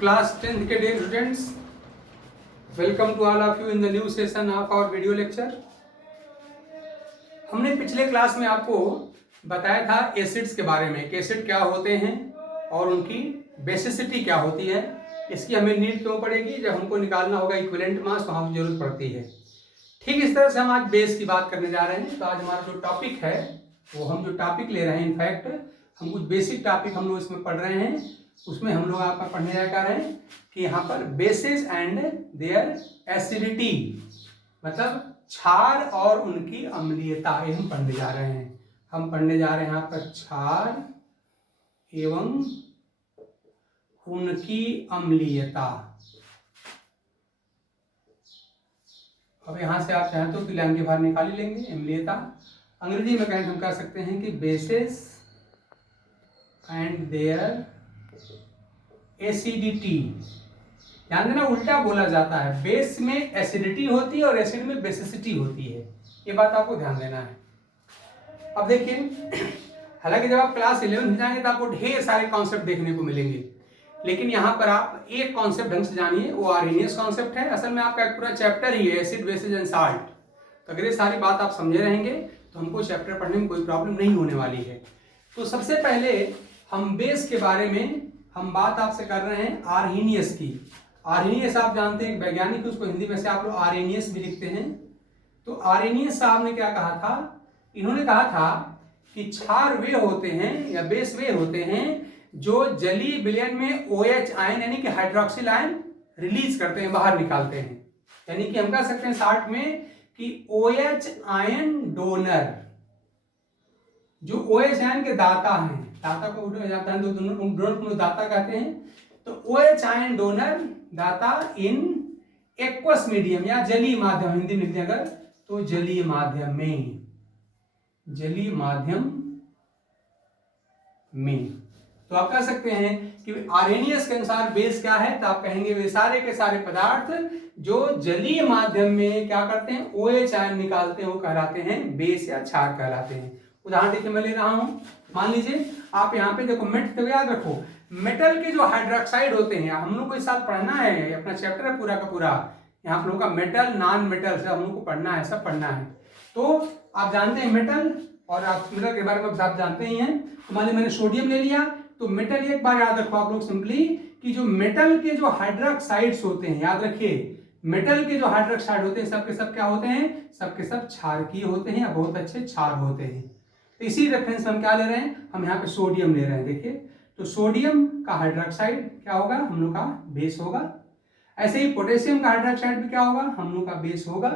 Class 10th के dear students, welcome to all of you in the new session of our video lecture. हमने पिछले class में आपको बताया था एसिड्स के बारे में कि एसिड क्या होते हैं और उनकी बेसिसिटी क्या होती है। इसकी हमें नीड क्यों पड़ेगी, जब हमको निकालना होगा इक्विवेलेंट मास तो हमें जरूरत पड़ती है। ठीक इस तरह से हम आज बेस की बात करने जा रहे हैं। तो आज हमारा जो टॉपिक है वो हम जो टॉपिक ले रहे हैं, इनफैक्ट हम कुछ बेसिक टॉपिक हम लोग इसमें पढ़ रहे हैं। उसमें हम लोग आपका पढ़ने जा रहे हैं कि यहाँ पर बेसिस एंड देयर एसिडिटी, मतलब क्षार और उनकी अम्लीयता, ये हम पढ़ने जा रहे हैं। हम पढ़ने जा रहे हैं यहाँ पर क्षार एवं उनकी अम्लीयता। अब यहाँ से आप चाहें तो लाइन के बाहर निकाल ही लेंगे अम्लीयता। अंग्रेजी में कहें हम कह सकते हैं कि बेसिस एंड देयर एसिडिटी। ध्यान देना, उल्टा बोला जाता है। बेस में एसिडिटी होती है और एसिड में बेसिसिटी होती है। ये बात आपको ध्यान देना है। अब देखिए, हालांकि जब आप क्लास 11 में जाएंगे तो आपको ढेर सारे कॉन्सेप्ट देखने को मिलेंगे, लेकिन यहाँ पर आप एक कॉन्सेप्ट ढंग से जानिए, वो आर्हेनियस कॉन्सेप्ट है। असल में आपका एक पूरा चैप्टर ही है एसिड, बेसिस एंड साल्ट। तो अगर ये सारी बात आप समझे रहेंगे तो हमको चैप्टर पढ़ने में कोई प्रॉब्लम नहीं होने वाली है। तो सबसे पहले हम बेस के बारे में हम बात आपसे कर रहे हैं आर्हेनियस की। आर्हेनियस आप जानते हैं, वैज्ञानिक उसको हिंदी में से आप लोग आर्हेनियस भी लिखते हैं। तो आर्हेनियस साहब ने क्या कहा था, इन्होंने कहा था कि क्षार वे होते हैं या बेस वे होते हैं जो जलीय विलयन में OH आयन यानी कि हाइड्रोक्सिल आयन रिलीज करते हैं, बाहर निकालते हैं। यानी कि हम कह सकते हैं शॉर्ट में कि OH आयन डोनर, जो OH आयन के दाता हैं, दाता को उठाया जाता है तो डोनर को दाता कहते हैं। तो OH आयन डोनर दाता इन एक्वस मीडियम या जलीय माध्यम, हिंदी में लिखते अगर तो जलीय माध्यम में, जलीय माध्यम में। तो आप कह सकते हैं कि आर्हेनियस के अनुसार बेस क्या है, तो आप कहेंगे वे सारे के सारे पदार्थ जो जलीय माध्यम में क्या करते हैं, OH आयन निकालते हैं, वो कहलाते हैं बेस या क्षार कहलाते हैं। उदाहरण देखिए मैं ले रहा हूं, मान लीजिए आप यहाँ पे देखो, मेट तो याद रखो, मेटल के जो हाइड्रोक्साइड होते हैं, हम लोग को इस साथ पढ़ना है, अपना चैप्टर है पूरा का पूरा, यहाँ पर लोगों का मेटल नॉन मेटल से हम लोग को पढ़ना है, सब पढ़ना है। तो आप जानते हैं मेटल, और आप मेटल के बारे में आप जानते ही हैं। तो मान लीजिए मैंने सोडियम ले लिया, तो मेटल एक बार याद रखो आप लोग सिंपली कि जो मेटल के जो हाइड्रोक्साइड्स होते हैं, याद रखिए मेटल के जो हाइड्रोक्साइड होते हैं सबके सब क्या होते हैं, सबके सब क्षारकीय होते हैं या बहुत अच्छे क्षार होते हैं। तो इसी रेफरेंस हम क्या ले रहे हैं, हम यहाँ पे सोडियम ले रहे हैं। देखिए, तो सोडियम का हाइड्रोक्साइड क्या होगा, हम लोग का बेस होगा। ऐसे ही पोटेशियम का हाइड्रोक्साइड भी क्या होगा, हम लोग का बेस होगा।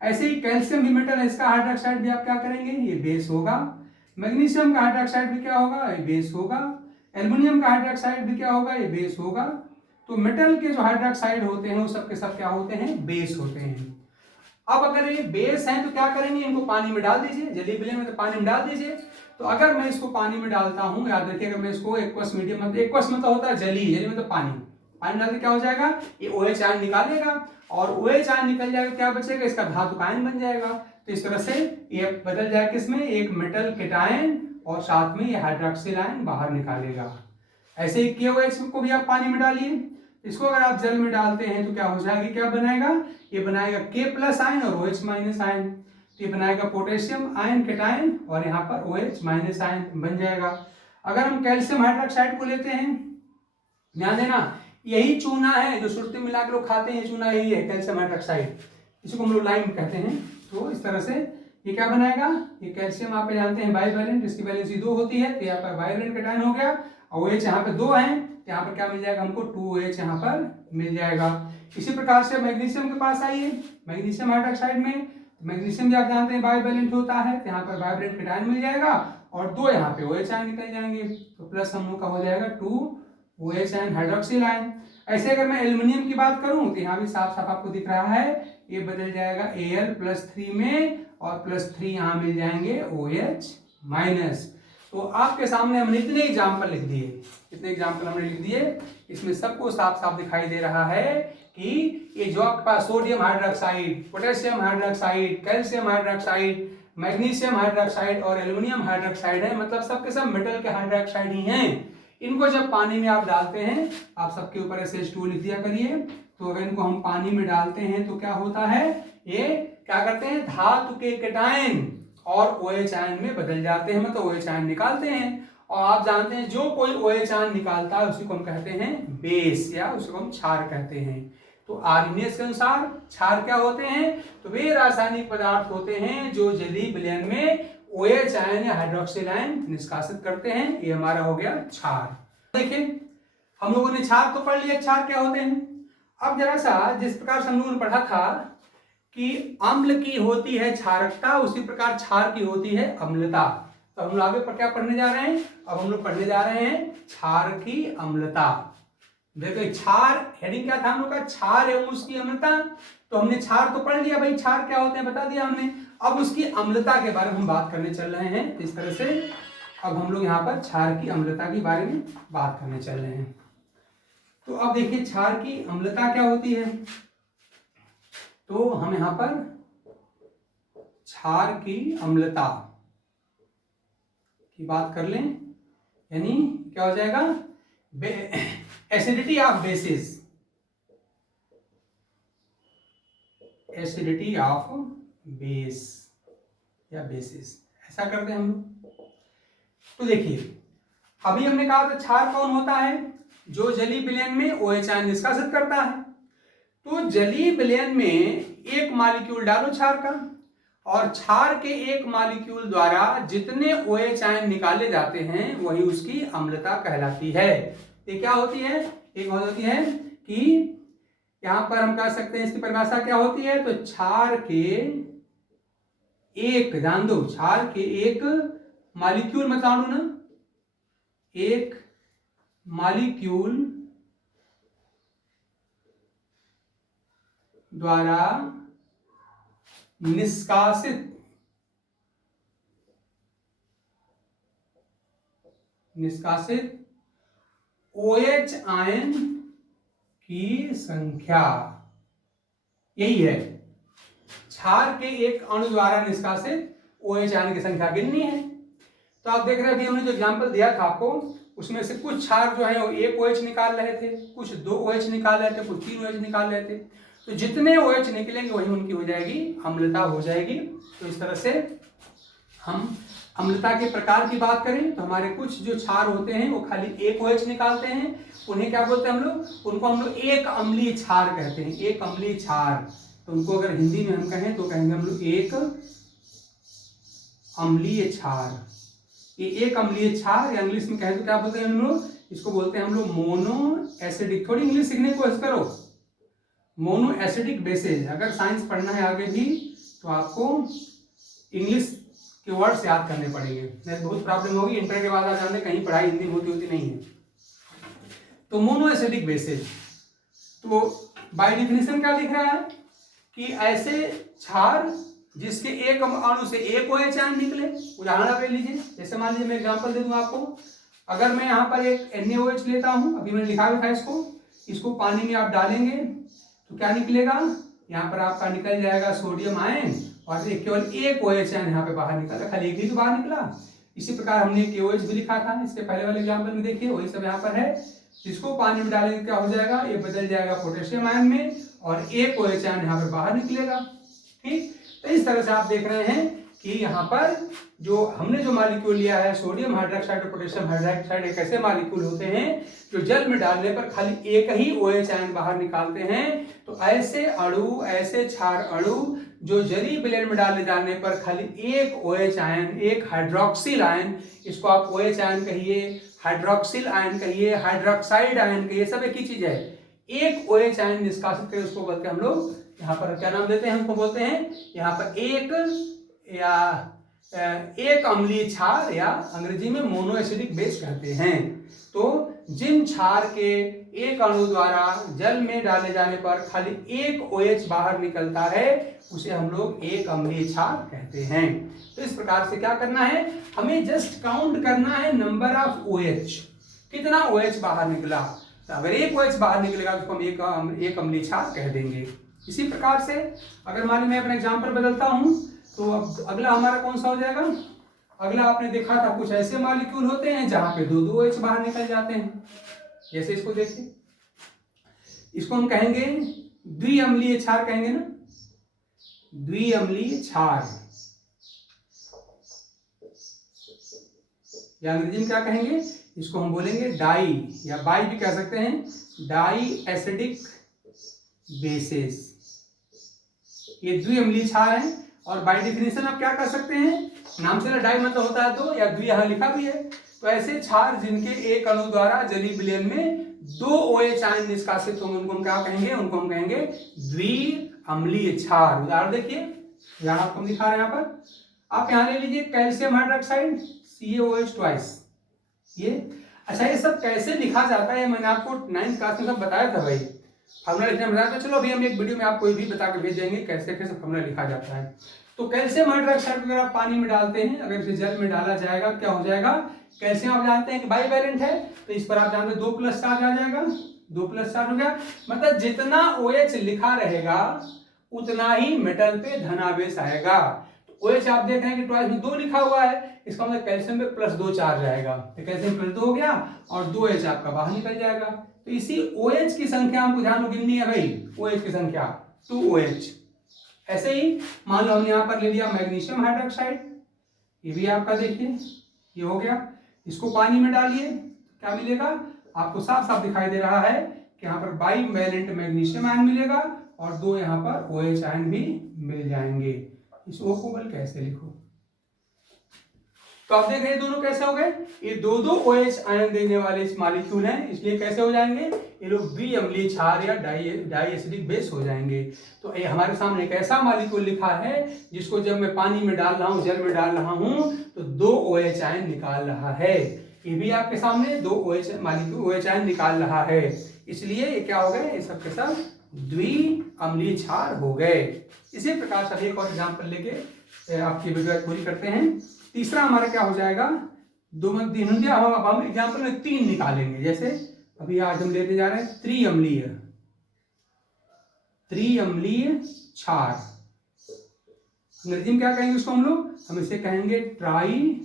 ऐसे ही कैल्शियम भी मेटल है, इसका हाइड्रोक्साइड भी आप क्या करेंगे, ये बेस होगा। मैग्नीशियम का हाइड्रोक्साइड भी क्या होगा, ये बेस होगा। एल्युमिनियम का हाइड्रोक्साइड भी क्या होगा, ये बेस होगा। तो मेटल के जो हाइड्रोक्साइड होते हैं वो सब के सब क्या होते हैं, बेस होते हैं। अब अगर ये बेस हैं तो क्या करेंगे, इनको पानी में डाल दीजिए, जलीय विलयन में तो पानी में डाल दीजिए। तो अगर मैं इसको पानी में डालता हूं, याद रखिए, अगर मैं इसको एक्वस मीडियम में, एक्वस में तो होता है जलीय, जलीय में तो पानी डालते क्या हो जाएगा, ये OH आयन निकालेगा, और OH आयन निकल जाएगा, क्या बचेगा, इसका धातु आयन बन जाएगा। तो इस तरह से ये बदल जाएगा किसमें, एक मेटल केटायन और साथ में ये हाइड्रोक्सिल आयन बाहर निकालेगा। ऐसे ही KOH को भी आप पानी में डालिए, इसको अगर आप जल में डालते हैं तो क्या हो जाएगा, क्या बनाएगा, ये बनाएगा K+ आयन और OH- आयन। तो ये बनाएगा पोटेशियम आयन केटायन और यहाँ पर OH- आयन बन जाएगा। अगर हम कैल्शियम हाइड्रोक्साइड को लेते हैं, ध्यान देना, यही चूना है जो सुरती मिला के लोग खाते हैं, ये चूना यही है कैल्शियम हाइड्रोक्साइड, इसको हम लोग लाइम कहते हैं। तो इस तरह से ये क्या बनाएगा, ये कैल्शियम आप जानते हैं बाइवैलेंट, इसकी वैलेंसी 2 होती है, तो यहाँ पर बाइवैलेंट केटायन हो गया, और OH यहाँ पे 2 है, तो यहाँ पर क्या मिल जाएगा हमको, 2OH यहाँ पर मिल जाएगा। इसी प्रकार से मैग्नीशियम के पास आइए, मैग्नीशियम हाइड्रोक्साइड में, मैग्नीशियम भी आप जानते हैं बाइवैलेंट होता है, तो यहाँ पर बाइवैलेंट केटायन मिल जाएगा और 2 यहाँ पे OH आयन निकल जाएंगे, तो प्लस हम लोग का हो जाएगा 2OH आयन हाइड्रोक्सिल आयन। ऐसे अगर मैं एल्युमिनियम की बात करूं तो यहाँ भी साफ साफ आपको दिख रहा है, ये बदल जाएगा Al+3 में, और +3 यहाँ मिल जाएंगे OH-। तो आपके सामने हमने इतने एग्जाम्पल लिख दिए, इतने एग्जाम्पल हमने लिख दिए, इसमें सबको साफ साफ दिखाई दे रहा है कि ये जो आपके पास sodium hydroxide, potassium hydroxide, calcium hydroxide, magnesium hydroxide और एल्युमिनियम हाइड्रोक्साइड है, मतलब सब के सब मेटल के हाइड्रोक्साइड ही हैं। इनको जब पानी में आप डालते हैं, आप सबके ऊपर ऐसे H2O लिख दिया करिए, तो अगर इनको हम पानी में डालते हैं तो क्या होता है, ये क्या करते हैं, धातु के कैटायन और OH आयन में बदल जाते हैं, मतलब OH आयन निकालते हैं। और आप जानते हैं जो कोई OH आयन निकालता है उसी को हम कहते हैं बेस, या उसी को हम क्षार कहते हैं। तो आर्हेनियस के अनुसार क्षार क्या होते हैं, तो वे रासायनिक पदार्थ होते हैं जो जलीय विलयन में OH आयन या हाइड्रोक्सिल आयन निष्कासित करते हैं। ये हमारा हो गया क्षार। देखिए हम लोगों ने क्षार तो पढ़ लिया, क्षार क्या होते हैं। अब जरा सा जिस प्रकार से हम लोगों ने पढ़ा था कि अम्ल की होती है क्षारकता, उसी प्रकार क्षार की होती है अम्लता। तो हम लोग आगे पर क्या पढ़ने जा रहे हैं, अब हम लोग पढ़ने जा रहे हैं क्षार की अम्लता। देखो क्षार हेडिंग क्या था हम लोग का, क्षार एवं उसकी अम्लता। तो हमने क्षार तो पढ़ लिया भाई, क्षार क्या होते हैं बता दिया हमने। अब उसकी अम्लता के बारे में हम बात करने चल रहे हैं। इस तरह से अब हम लोग यहाँ पर क्षार की अम्लता के बारे में बात करने चल रहे हैं। तो अब देखिए क्षार की अम्लता क्या होती है। तो हम यहाँ पर क्षार की अम्लता की बात कर लें, यानी क्या हो जाएगा, acidity of basis, acidity of base या बेसिस, ऐसा करते हैं हम लोग। तो देखिए अभी हमने कहा था क्षार कौन होता है, जो जलीय विलयन में OH आयन निष्कासित करता है। तो जलीय विलयन में एक मॉलिक्यूल डालो क्षार का, और क्षार के एक मॉलिक्यूल द्वारा जितने OH आयन निकाले जाते हैं वही उसकी अम्लता कहलाती है। ये क्या होती है, एक होती है कि यहां पर हम कह सकते हैं इसकी परिभाषा क्या होती है, तो क्षार के एक, ध्यान दो, क्षार के एक मॉलिक्यूल मत आड़ू ना, एक मॉलिक्यूल द्वारा निष्कासित OH आयन की संख्या, यही है क्षार के एक अणु द्वारा निष्कासित OH आयन की संख्या गिननी है। तो आप देख रहे हैं अभी हमने जो एग्जांपल दिया था आपको, उसमें से कुछ क्षार जो है वो एक OH निकाल रहे थे, कुछ 2 OH निकाल रहे थे, कुछ 3 OH निकाल रहे थे। तो जितने OH निकलेंगे वही उनकी हो जाएगी अम्लता हो जाएगी। तो इस तरह से हम अम्लता के प्रकार की बात करें तो हमारे कुछ जो क्षार होते हैं वो खाली एक OH निकालते हैं, उन्हें क्या बोलते हैं हम लोग, उनको हम लोग एक अम्लीय क्षार कहते हैं, एक अम्लीय क्षार। तो उनको अगर हिंदी में हम कहें तो कहेंगे हम लोग एक अम्लीय क्षार। ये एक अम्लीय क्षार, या इंग्लिश में कहें तो क्या बोलते हैं हम लोग, इसको बोलते हैं हम लोग मोनो एसिडिक। थोड़ी इंग्लिश सीखने की कोशिश करो, मोनो एसिडिक बेसेज। अगर साइंस पढ़ना है आगे भी तो आपको इंग्लिश के वर्ड्स याद करने पड़ेंगे, नहीं बहुत प्रॉब्लम होगी। इंटर के बाद आ जाने कहीं पढ़ाई हिंदी होती नहीं है। तो मोनो एसिडिक बेसेज, तो बाय डिफिनेशन क्या दिख रहा है कि ऐसे क्षार जिसके एक अणु से एक OH आयन निकले। उदाहरण आप ले लीजिए, जैसे मान लीजिए मैं एग्जांपल दे दूं आपको, अगर मैं यहाँ पर एक NaOH लेता हूँ, अभी मैंने लिखा हुआ था इसको पानी में आप डालेंगे तो क्या निकलेगा, यहाँ पर आपका निकल जाएगा सोडियम आयन, और केवल एक OH आयन यहाँ पे बाहर निकला, खाली एक ही तो बाहर निकला। इसी प्रकार हमने KOH भी लिखा था इसके पहले वाले एग्जाम्पल में, देखिए वही सब यहाँ पर है। इसको पानी में डालेंगे क्या हो जाएगा, ये बदल जाएगा पोटेशियम आयन में, और एक OH आयन यहाँ पर बाहर निकलेगा। ठीक, तो इस तरह से आप देख रहे हैं कि यहाँ पर जो हमने जो मॉलिक्यूल लिया है सोडियम हाइड्रोक्साइड और पोटेशियम हाइड्रोक्साइड, एक ऐसे मॉलिक्यूल होते हैं जो जल में डालने पर खाली एक ही OH आयन बाहर निकालते हैं। तो ऐसे अणु, ऐसे क्षार अणु जो जलीय विलयन में डाले जाने पर खाली एक OH आयन, एक हाइड्रोक्सिल आयन, इसको आप OH आयन कहिए, हाइड्रोक्सिल आयन कहिए, हाइड्रोक्साइड आयन कहिए, सब एक ही चीज है। एक OH आयन निष्कासित करके उसको बोलते हैं हम लोग, यहाँ पर क्या नाम देते हैं, उसको बोलते हैं यहाँ पर एक अम्लीय क्षार, या अंग्रेजी में मोनो एसिडिक बेस कहते हैं। तो जिन क्षार के एक अणु द्वारा जल में डाले जाने पर खाली एक OH बाहर निकलता है उसे हम लोग एक अम्लीय क्षार कहते हैं। तो इस प्रकार से क्या करना है, हमें जस्ट काउंट करना है नंबर ऑफ OH, कितना OH बाहर निकला। तो अगर एक OH बाहर निकलेगा तो हम एक अम्लीय क्षार कह देंगे। इसी प्रकार से अगर मान लीजिए मैं अपना एग्जाम्पल बदलता हूं, तो अब अगला हमारा कौन सा हो जाएगा? अगला आपने देखा था कुछ ऐसे मॉलिक्यूल होते हैं जहां पे दो दो OH बाहर निकल जाते हैं। जैसे इसको देखिए, इसको हम कहेंगे द्विअम्लीय क्षार कहेंगे ना, द्विअम्लीय क्षार, या अंग्रेजी में क्या कहेंगे, इसको हम बोलेंगे डाई, या बाई भी कह सकते हैं, डाई एसिडिक बेसिस। ये द्विअम्लीय क्षार है और बाय डेफिनेशन आप क्या कर सकते हैं, नाम से ना डाई मतलब होता है दो, या द्वि यहां लिखा भी है। तो ऐसे क्षार जिनके एक अणु द्वारा जलीय विलयन में दो OH आयन निष्कासित होंगे उनको हम क्या कहेंगे, उनको हम कहेंगे द्विअम्लीय क्षार। उदाहरण देखिए, उदाहरण आपको दिखा रहे हैं यहाँ पर, आप यहाँ ले लीजिए कैल्शियम हाइड्रोक्साइड CaOH ट्वाइस। ये अच्छा, ये सब कैसे लिखा जाता है मैंने आपको 9th क्लास में सब बताया था भाई, फॉर्मूला लिखना बताया था। चलो अभी हम एक वीडियो में आपको भी बता के भेज देंगे कैसे कैसे फॉर्मूला लिखा जाता है। तो कैल्शियम हाइड्रोक्साइड अगर आप पानी में डालते हैं, अगर इसे जल में डाला जाएगा क्या हो जाएगा, कैल्शियम आप जानते हैं कि बाईवैलेंट है, तो इस पर आप जानते हैं 2+ चार्ज आ जाएगा, 2+ चार्ज हो गया। मतलब जितना OH लिखा रहेगा उतना ही मेटल पे धनावेश आएगा। तो OH आप देख रहे हैं कि ट्वाइस में 2 लिखा हुआ है, इसका मतलब कैल्शियम पे +2 चार्ज आएगा, तो कैल्शियम +2 हो गया और 2H आपका बाहर निकल जाएगा। तो इसी OH की संख्या हमको ध्यान में गिननी है भाई, OH की संख्या 2OH। ऐसे ही मान लो हमने यहाँ पर ले लिया मैग्नीशियम हाइड्रोक्साइड, ये भी आपका देखिए ये हो गया, इसको पानी में डालिए क्या मिलेगा, आपको साफ साफ दिखाई दे रहा है कि यहाँ पर बाईवैलेंट मैग्नीशियम आयन मिलेगा और 2 यहाँ पर OH आयन भी मिल जाएंगे। इस O को बल कैसे लिखो, तो आप देख रहे हैं दोनों कैसे हो गए, ये दो OH आयन देने वाले इस मॉलिक्यूल हैं, इसलिए कैसे हो जाएंगे, ये लोग द्विअम्लीय क्षार या डाई एसिडिक बेस हो जाएंगे। तो ये हमारे सामने एक ऐसा मॉलिक्यूल लिखा है जिसको जब मैं पानी में डाल रहा हूँ, जल में डाल रहा हूँ, तो 2 OH आयन निकाल रहा है। ये भी आपके सामने 2 OH मॉलिक्यूल OH आयन निकाल रहा है, इसलिए ये क्या हो गए, ये सब के सब द्विअम्लीय क्षार हो गए। इसी प्रकार से एक और एग्जाम्पल लेके आपकी वीडियो पूरी करते हैं। तीसरा हमारा क्या हो जाएगा, हम एग्जाम्पल में 3 निकालेंगे। जैसे अभी आज हम लेते जा रहे हैं त्रिअम्लीय क्षार, अंग्रेजी में क्या कहेंगे उसको हम इसे कहेंगे ट्राई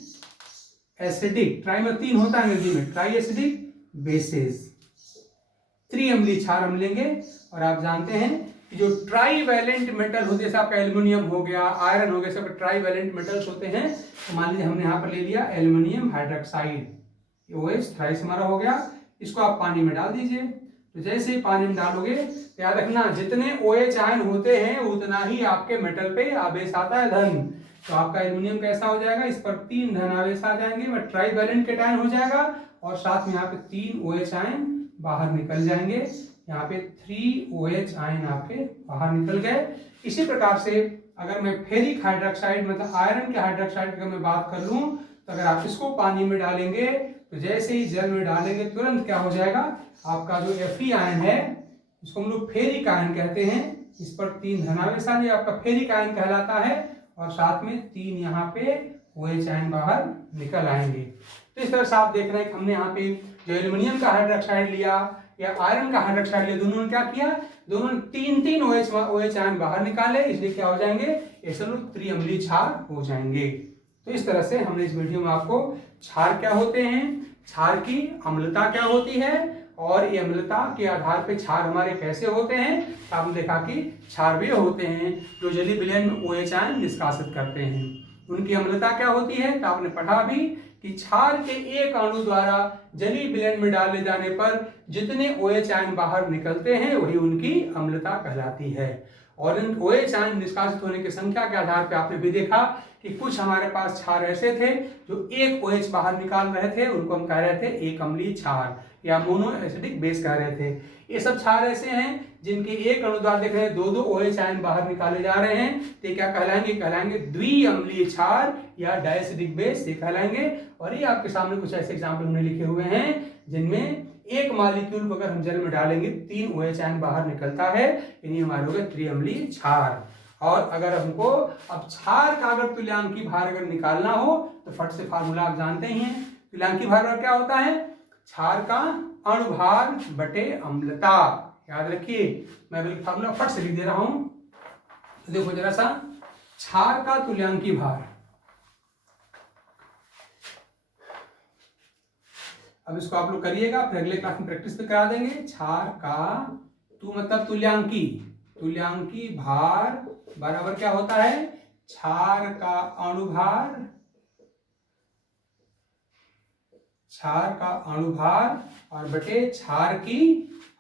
एसिडिक, ट्राई में 3 होता है अंग्रेजी में, ट्राई एसिडिक बेसिस। त्रिअम्लीय क्षार हम लेंगे और आप जानते हैं कि जो ट्राईवैलेंट मेटल होते हैं, जैसे आपका एल्युमिनियम हो गया, आयरन हो गया, सब ट्राईवैलेंट मेटल्स होते हैं। तो मान लीजिए हमने यहाँ पर ले लिया एल्युमिनियम हाइड्रोक्साइड, OH थ्राइस हमारा हो गया, इसको आप पानी में डाल दीजिए। तो जैसे ही पानी में डालोगे, याद रखना जितने OH आयन होते हैं उतना ही आपके मेटल पे आवेश आता है धन। तो आपका एल्युमिनियम कैसा हो जाएगा, इस पर 3 धन आवेश आ जाएंगे, वह ट्राईवैलेंट केटायन हो जाएगा और साथ में यहाँ पे 3 OH आयन बाहर निकल जाएंगे, यहाँ पे 3 OH आयन आपके बाहर निकल गए। इसी प्रकार से अगर मैं फेरिक हाइड्रोक्साइड मतलब आयरन के हाइड्रोक्साइड की मैं बात कर लूं, तो अगर आप इसको पानी में डालेंगे तो जैसे ही जल में डालेंगे तुरंत क्या हो जाएगा, आपका जो Fe आयन है, इसको हम लोग फेरिक आयन कहते हैं, इस पर 3 धनावेश आ जाए, आपका फेरिक आयन कहलाता है और साथ में 3 यहाँ पे OH आयन बाहर निकल आएंगे। तो इस तरह से आप देख रहे हैं कि हमने यहाँ पे जो एल्युमिनियम का हाइड्रोक्साइड लिया या आयरन का हाइड्रोक्साइड लिया, दोनों ने क्या किया, दोनों ने 3 OH आयन बाहर निकाले, इसलिए क्या हो जाएंगे, ये सब लोग त्रिअम्लीय क्षार हो जाएंगे। तो इस तरह से हमने इस वीडियो में आपको क्षार क्या होते हैं, क्षार की अम्लता क्या होती है और ये अम्लता के आधार पे क्षार हमारे कैसे होते हैं, तो आपने देखा कि क्षार वे होते हैं जो जलीय विलयन में OH आयन निष्कासित करते हैं। उनकी अम्लता क्या होती है, तो आपने पढ़ा भी कि क्षार के एक अणु द्वारा जलीय विलयन में डाले जाने पर जितने OH आयन बाहर निकलते हैं वही उनकी अम्लता कहलाती है। और इन OH आयन निष्कासित होने की संख्या के आधार पर आपने भी देखा कि कुछ हमारे पास क्षार ऐसे थे जो एक OH बाहर निकाल रहे थे, उनको हम कह रहे थे एक अम्लीय क्षार या मोनो एसिडिक बेस कह रहे थे। ये सब क्षार ऐसे हैं जिनके एक अणु द्वारा देख रहे हैं 2 OH आयन बाहर निकाले जा रहे हैं, तो क्या कहलाएंगे, कहलाएंगे द्विअम्लीय क्षार या डायसिडिक बेस ये कहलाएंगे। और ये आपके सामने कुछ ऐसे एग्जाम्पल हमने लिखे हुए हैं जिनमें एक मॉलिक्यूल को अगर हम जल में डालेंगे 3 OH आयन बाहर निकलता है, यानी हमारे हो गए त्रिअम्लीय क्षार। और अगर हमको अब क्षार का अगर तुल्यांकी भार अगर निकालना हो तो फट से फार्मूला आप जानते ही हैं, तुल्यांकी भार क्या होता है, क्षार का अणुभार बटे अम्लता। याद रखिए, मैं फार्मूला फट से लिख दे रहा हूं, देखो जरा सा, क्षार का तुल्यांकी भार। अब इसको आप लोग करिएगा, फिर अगले क्लास में प्रैक्टिस पे करा देंगे। क्षार का तु मतलब तुल्यांकी, तुल्यांकी भार बराबर क्या होता है, क्षार का अणुभार, क्षार का अणुभार और बटे क्षार की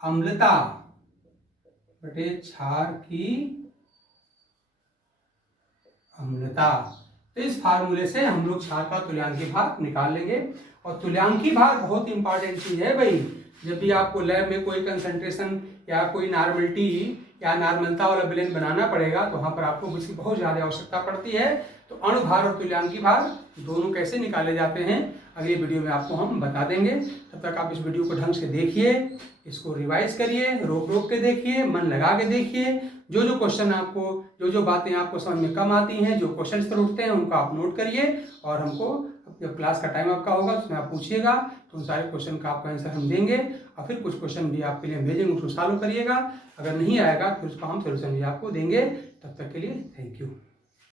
अम्लता, बटे क्षार की अम्लता। तो इस फार्मूले से हम लोग क्षार का तुल्यांकी भार निकाल लेंगे। और तुल्यांकी भार बहुत इंपॉर्टेंट चीज है भाई। जब भी आपको लैब में कोई कंसंट्रेशन या कोई नॉर्मलिटी या नॉर्मलता वाला विलेन बनाना पड़ेगा तो वहां पर आपको इसकी बहुत ज्यादा आवश्यकता पड़ती है। तो अणुभार और तुल्यांकी भार दोनों कैसे निकाले जाते हैं अगली वीडियो में आपको हम बता देंगे। तब तक आप इस वीडियो को ढंग से देखिए, इसको रिवाइज करिए, रोक रोक के देखिए, मन लगा के देखिए। जो जो क्वेश्चन आपको, जो जो बातें आपको समझ में कम आती हैं, जो क्वेश्चन पर उठते हैं उनको आप नोट करिए और हमको जब क्लास का टाइम आपका होगा उसमें आप पूछिएगा तो उन सारे क्वेश्चन का आपका आंसर हम देंगे। और फिर कुछ क्वेश्चन भी आपके लिए भेजेंगे, उसको सॉल्व करिएगा। अगर नहीं आएगा फिर उसका हम सोल्यूशन भी आपको देंगे। तब तक के लिए थैंक यू।